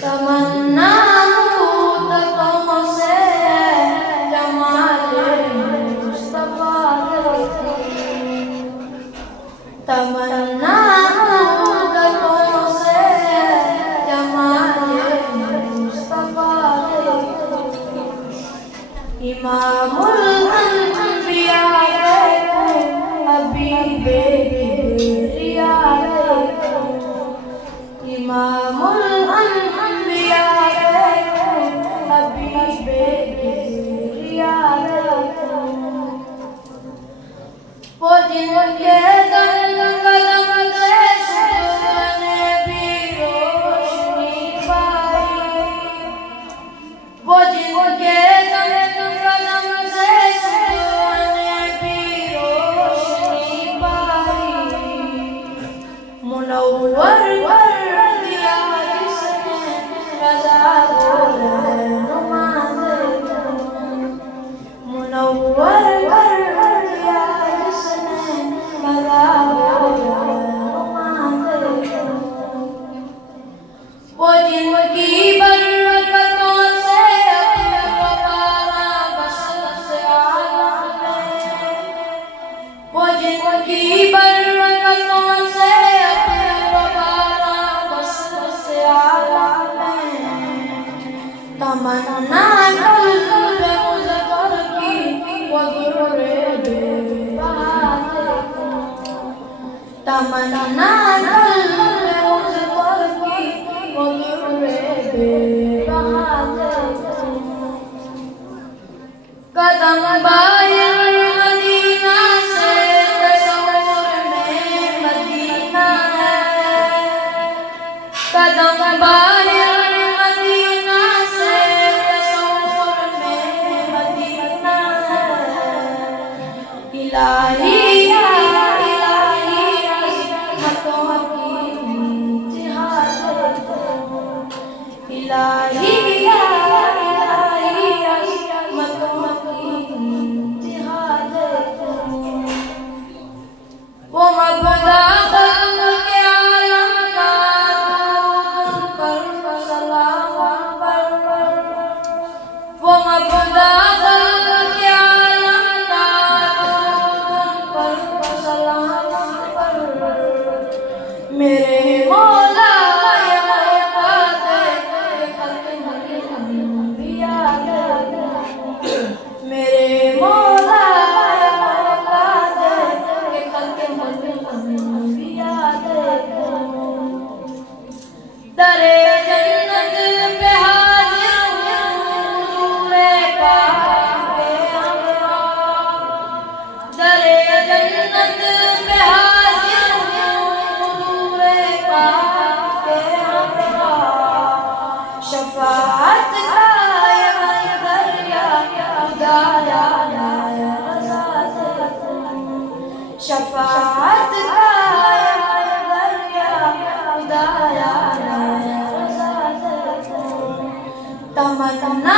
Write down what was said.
तमन्ना मुद्दतों से जमाले मुस्तफा देखूं, तमन्ना मुद्दतों से जमाले मुस्तफा देखूं, इमामुल अंबिया देखूं, हबीबे किबरिया देखूं, इमामुल अंबिया देखूं, हबीबे किबरिया देखूं, वो जिनके कदम से सुबह ने भी रोशनी पाई, वो जिनके कदम से सुबह ने भी रोशनी पाई, मुनव्वर कर दिया जिसने रज़ा को रहनुमा देखूं, मुनव्वर कर दिया जिसने रज़ा को रहनुमा देखूं, वो जिनकी बरकतों से अपने गवारा बसत आलम में, वो जिनकी बरकतों से अपने गवारा बसत आलम में, तमन्ना कल्ब मुज़फ़्फ़र की वो दुर्रे बेबहा देखूं, तमन्ना कल्ब मुज़फ़्फ़र की वो दुर्रे बेबहा देखूं, कदम बायर मदीना से तस्वुर में मदीना है, कदम बायर मदीना से तस्वुर में मदीना है, इलाही या इलाही अज़मतों की इंतहा देखूं, इलाही या इलाही अज़मतों की इंतहा देखूं, वो मबदा के आलम का दुरूद पर सलाम पर, वो मबदा के आलम का दुरूद पर सलाम पर, मेरे मौला ये मौका दे खत्मुल अंबिया देखूं, मेरे मौला ये मौका दे खत्मुल अंबिया देखूं, दरे जन्नत पे हाजिर हूँ हुज़ूरे पाक पे हमरा, दरे जन्नत पे हाजिर हूँ हुज़ूरे पाक पे हमरा, शफ़ाअत का ये मंज़र या खुदाया मैं रज़ा देखूं, शफ़ाअत का ये मंज़र या खुदाया मैं रज़ा देखूं, तमन्ना